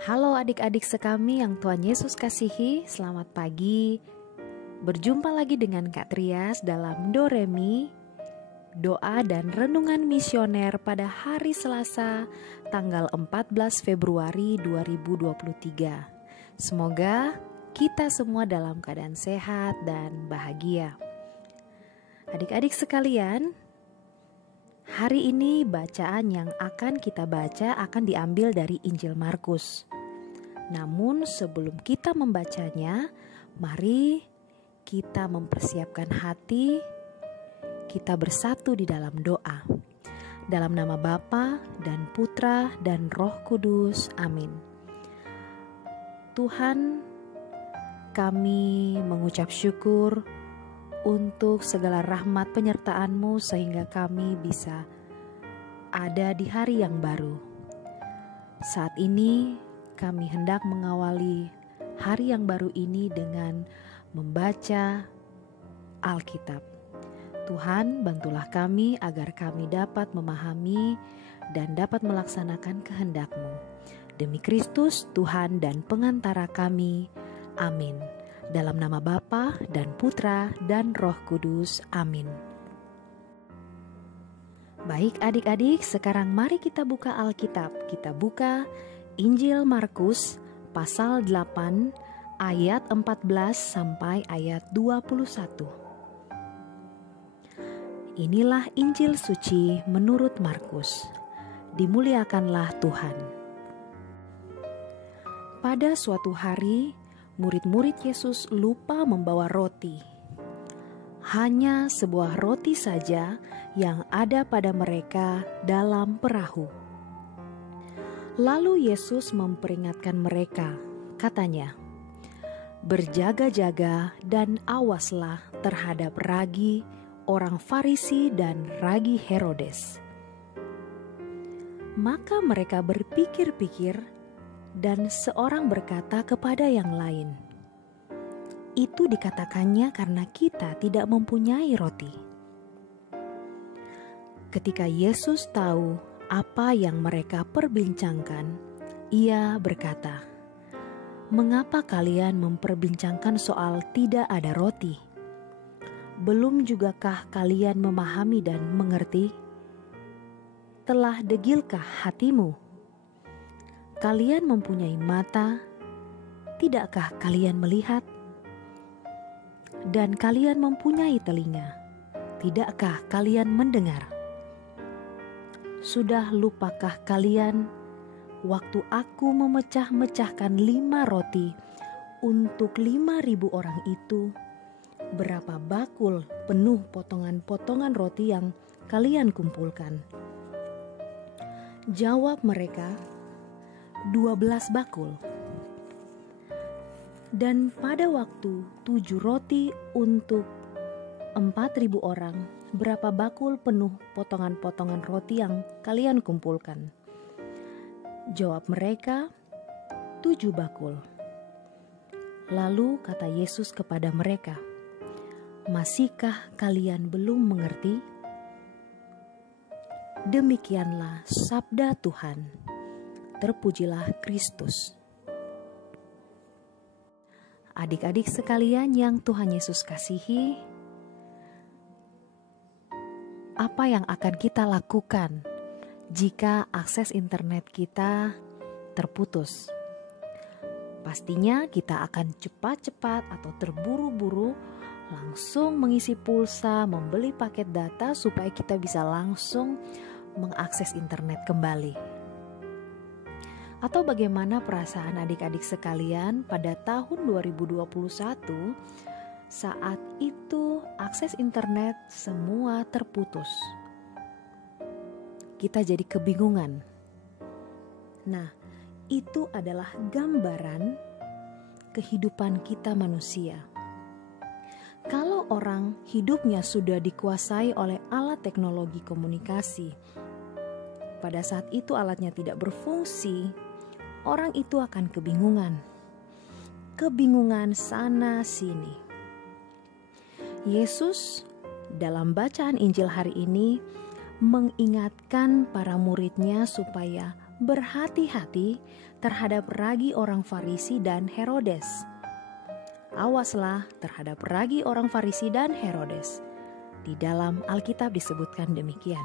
Halo adik-adik sekami yang Tuhan Yesus kasihi, selamat pagi. Berjumpa lagi dengan Kak Trias dalam Doremi, doa dan renungan misioner pada hari Selasa, tanggal 14 Februari 2023. Semoga kita semua dalam keadaan sehat dan bahagia. Adik-adik sekalian, hari ini bacaan yang akan kita baca akan diambil dari Injil Markus. Namun sebelum kita membacanya, mari kita mempersiapkan hati, kita bersatu di dalam doa. Dalam nama Bapa dan Putra dan Roh Kudus, amin. Tuhan, kami mengucap syukur untuk segala rahmat penyertaan-Mu sehingga kami bisa ada di hari yang baru. Saat ini kami hendak mengawali hari yang baru ini dengan membaca Alkitab. Tuhan, bantulah kami agar kami dapat memahami dan dapat melaksanakan kehendak-Mu. Demi Kristus, Tuhan dan pengantara kami. Amin. Dalam nama Bapa dan Putra dan Roh Kudus. Amin. Baik adik-adik, sekarang mari kita buka Alkitab. Kita buka Injil Markus pasal 8 ayat 14 sampai ayat 21. Inilah Injil suci menurut Markus. Dimuliakanlah Tuhan. Pada suatu hari, murid-murid Yesus lupa membawa roti. Hanya sebuah roti saja yang ada pada mereka dalam perahu. Lalu Yesus memperingatkan mereka, katanya, "Berjaga-jaga dan awaslah terhadap ragi orang Farisi dan ragi Herodes." Maka mereka berpikir-pikir, dan seorang berkata kepada yang lain, "Itu dikatakannya karena kita tidak mempunyai roti." Ketika Yesus tahu apa yang mereka perbincangkan, Ia berkata, "Mengapa kalian memperbincangkan soal tidak ada roti? Belum jugakah kalian memahami dan mengerti? Telah degilkah hatimu? Kalian mempunyai mata, tidakkah kalian melihat? Dan kalian mempunyai telinga, tidakkah kalian mendengar? Sudah lupakah kalian waktu aku memecah-mecahkan 5 roti untuk 5.000 orang itu, berapa bakul penuh potongan-potongan roti yang kalian kumpulkan?" Jawab mereka, 12 bakul. "Dan pada waktu 7 roti untuk 4.000 orang, berapa bakul penuh potongan-potongan roti yang kalian kumpulkan?" Jawab mereka, 7 bakul. Lalu kata Yesus kepada mereka, "Masihkah kalian belum mengerti?" Demikianlah sabda Tuhan. Terpujilah Kristus. Adik-adik sekalian yang Tuhan Yesus kasihi, apa yang akan kita lakukan jika akses internet kita terputus? Pastinya kita akan cepat-cepat atau terburu-buru langsung mengisi pulsa, membeli paket data supaya kita bisa langsung mengakses internet kembali. Atau bagaimana perasaan adik-adik sekalian pada tahun 2021 saat itu akses internet semua terputus? Kita jadi kebingungan. Nah, itu adalah gambaran kehidupan kita manusia. Kalau orang hidupnya sudah dikuasai oleh alat teknologi komunikasi, pada saat itu alatnya tidak berfungsi, orang itu akan kebingungan. Kebingungan sana sini. Yesus dalam bacaan Injil hari ini mengingatkan para muridnya supaya berhati-hati terhadap ragi orang Farisi dan Herodes. Awaslah terhadap ragi orang Farisi dan Herodes. Di dalam Alkitab disebutkan demikian.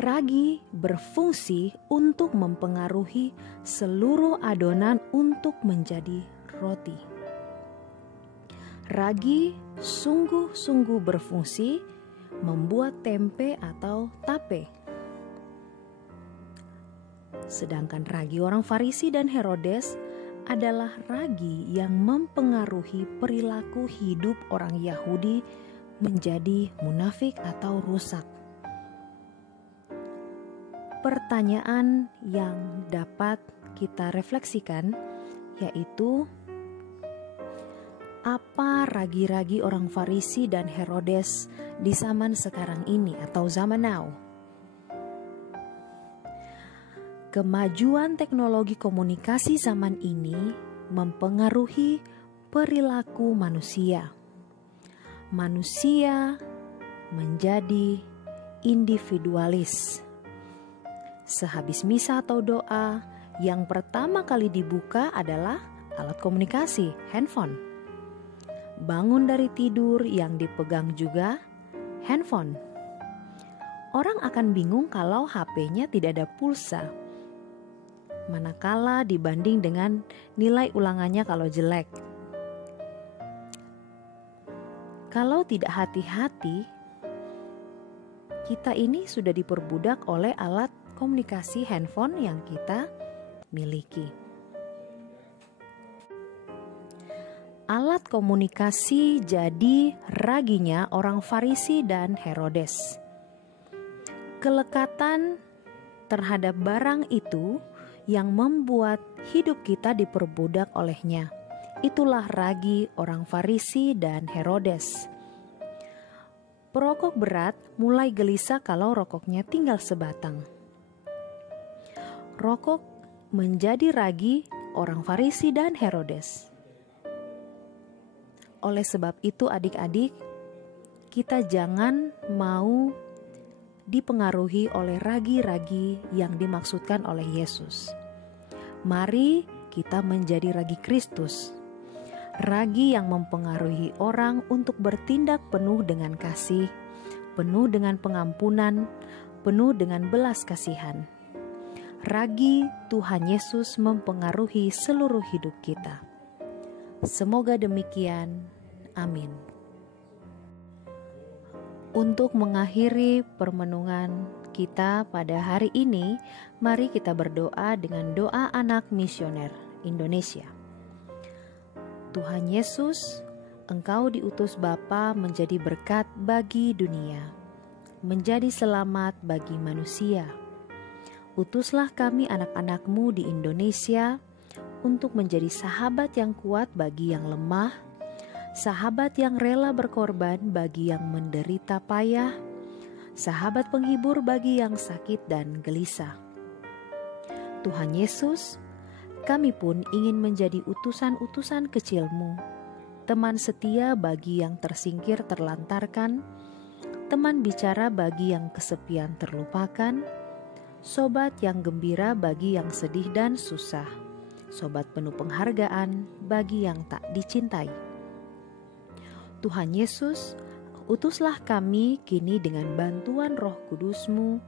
Ragi berfungsi untuk mempengaruhi seluruh adonan untuk menjadi roti. Ragi sungguh-sungguh berfungsi membuat tempe atau tape. Sedangkan ragi orang Farisi dan Herodes adalah ragi yang mempengaruhi perilaku hidup orang Yahudi menjadi munafik atau rusak. Pertanyaan yang dapat kita refleksikan yaitu, apa ragi-ragi orang Farisi dan Herodes di zaman sekarang ini atau zaman now? Kemajuan teknologi komunikasi zaman ini mempengaruhi perilaku manusia. Manusia menjadi individualis. Sehabis misa atau doa, yang pertama kali dibuka adalah alat komunikasi, handphone. Bangun dari tidur, yang dipegang juga handphone. Orang akan bingung kalau HP-nya tidak ada pulsa. Manakala dibanding dengan nilai ulangannya kalau jelek. Kalau tidak hati-hati, kita ini sudah diperbudak oleh alat komunikasi handphone yang kita miliki. Alat komunikasi jadi raginya orang Farisi dan Herodes. Kelekatan terhadap barang itu yang membuat hidup kita diperbudak olehnya. Itulah ragi orang Farisi dan Herodes. Perokok berat mulai gelisah kalau rokoknya tinggal sebatang. Rokok menjadi ragi orang Farisi dan Herodes. Oleh sebab itu adik-adik, kita jangan mau dipengaruhi oleh ragi-ragi yang dimaksudkan oleh Yesus. Mari kita menjadi ragi Kristus. Ragi yang mempengaruhi orang untuk bertindak penuh dengan kasih, penuh dengan pengampunan, penuh dengan belas kasihan. Ragi Tuhan Yesus mempengaruhi seluruh hidup kita. Semoga demikian. Amin. Untuk mengakhiri permenungan kita pada hari ini, mari kita berdoa dengan doa anak misioner Indonesia. Tuhan Yesus, Engkau diutus Bapa menjadi berkat bagi dunia, menjadi selamat bagi manusia. Utuslah kami anak-anak-Mu di Indonesia untuk menjadi sahabat yang kuat bagi yang lemah, sahabat yang rela berkorban bagi yang menderita payah, sahabat penghibur bagi yang sakit dan gelisah. Tuhan Yesus, kami pun ingin menjadi utusan-utusan kecil-Mu, teman setia bagi yang tersingkir terlantarkan, teman bicara bagi yang kesepian terlupakan, sobat yang gembira bagi yang sedih dan susah, sobat penuh penghargaan bagi yang tak dicintai. Tuhan Yesus, utuslah kami kini dengan bantuan Roh Kudus-Mu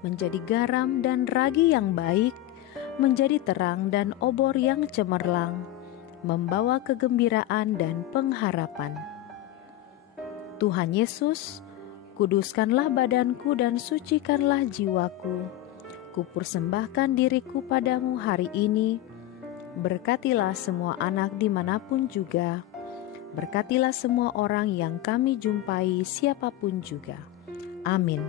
menjadi garam dan ragi yang baik, menjadi terang dan obor yang cemerlang, membawa kegembiraan dan pengharapan. Tuhan Yesus, kuduskanlah badanku dan sucikanlah jiwaku. Kupersembahkan diriku padamu hari ini. Berkatilah semua anak dimanapun juga. Berkatilah semua orang yang kami jumpai siapapun juga. Amin.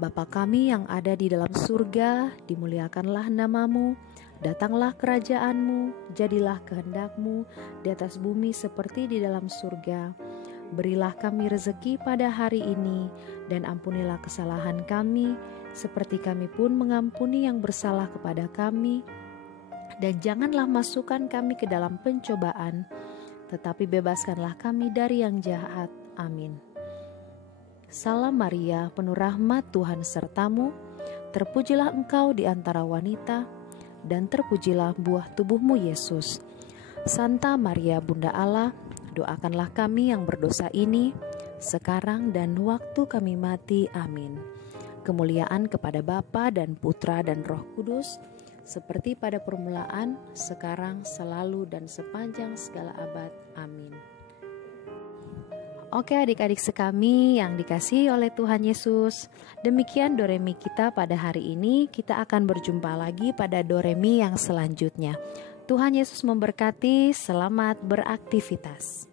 Bapa kami yang ada di dalam surga, dimuliakanlah nama-Mu, datanglah kerajaan-Mu, jadilah kehendak-Mu di atas bumi seperti di dalam surga. Berilah kami rezeki pada hari ini, dan ampunilah kesalahan kami, seperti kami pun mengampuni yang bersalah kepada kami. Dan janganlah masukkan kami ke dalam pencobaan, tetapi bebaskanlah kami dari yang jahat. Amin. Salam Maria, penuh rahmat Tuhan sertamu, terpujilah engkau di antara wanita, dan terpujilah buah tubuhmu Yesus. Santa Maria Bunda Allah, doakanlah kami yang berdosa ini, sekarang dan waktu kami mati. Amin. Kemuliaan kepada Bapa dan Putra dan Roh Kudus, seperti pada permulaan, sekarang, selalu, dan sepanjang segala abad. Amin. Oke adik-adik sekami yang dikasihi oleh Tuhan Yesus, demikian Doremi kita pada hari ini. Kita akan berjumpa lagi pada Doremi yang selanjutnya. Tuhan Yesus memberkati, selamat beraktivitas.